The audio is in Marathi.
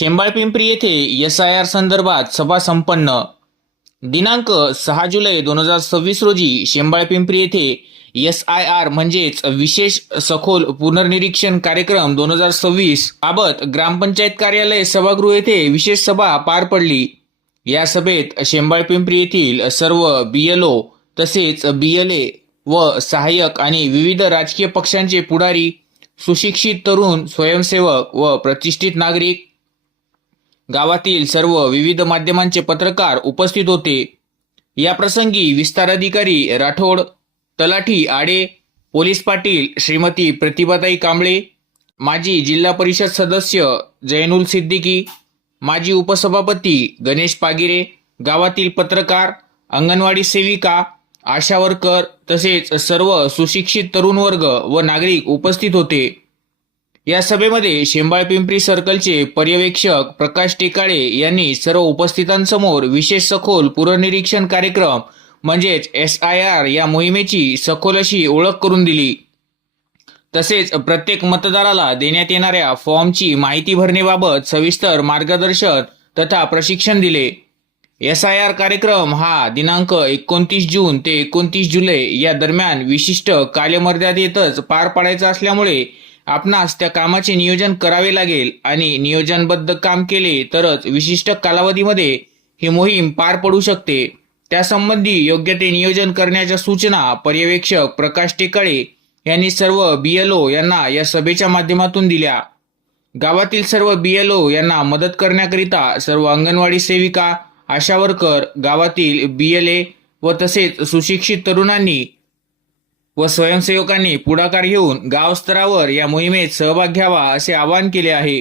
शेंबाळपिंपरी येथे SIR संदर्भात सभा संपन्न. दिनांक 6 जुलै 2026 रोजी शेंबाळपिंपरी येथे SIR म्हणजेच विशेष सखोल पुनर्निरीक्षण कार्यक्रम 2026 बाबत ग्रामपंचायत कार्यालय सभागृह येथे विशेष सभा पार पडली. या सभेत शेंबाळपिंपरी येथील सर्व BLO तसेच BLA व सहाय्यक आणि विविध राजकीय पक्षांचे पुढारी, सुशिक्षित तरुण, स्वयंसेवक व प्रतिष्ठित नागरिक, गावातील सर्व विविध माध्यमांचे पत्रकार उपस्थित होते. या प्रसंगी विस्तार अधिकारी राठोड, तलाठी आडे, पोलीस पाटील श्रीमती प्रतिभाताई कांबळे, माजी जिल्हा परिषद सदस्य जैनुल सिद्दीकी, माजी उपसभापती गणेश पागिरे, गावातील पत्रकार, अंगणवाडी सेविका, आशा वर्कर तसेच सर्व सुशिक्षित तरुण वर्ग व नागरिक उपस्थित होते. या सभेमध्ये शेंबाळपिंपरी सर्कलचे पर्यवेक्षक प्रकाश टेकाळे यांनी सर्व उपस्थितांसमोर विशेष सखोल पुनर्निरीक्षण कार्यक्रम म्हणजेच SIR या मोहिमेची सखोल अशी ओळख करून दिली. तसेच प्रत्येक मतदाराला देण्यात येणाऱ्या फॉर्मची माहिती भरण्याबाबत सविस्तर मार्गदर्शन तथा प्रशिक्षण दिले. SIR कार्यक्रम हा दिनांक 29 जून ते 29 जुलै या दरम्यान विशिष्ट कालमर्यादेतच पार पाडायचा असल्यामुळे आपणास त्या कामाचे नियोजन करावे लागेल आणि नियोजनबद्ध काम केले तरच विशिष्ट कालावधीमध्ये ही मोहीम पार पडू शकते. त्यासंबंधी योग्य ते नियोजन करण्याच्या सूचना पर्यवेक्षक प्रकाश टेकाळे यांनी सर्व BLO यांना या सभेच्या माध्यमातून दिल्या. गावातील सर्व BLO यांना मदत करण्याकरिता सर्व अंगणवाडी सेविका, आशा वर्कर, गावातील BLA व तसेच सुशिक्षित तरुणांनी व स्वयंसेवकांनी पुढाकार घेऊन गाव स्तरावर या मोहिमेत सहभाग घ्यावा असे आवाहन केले आहे.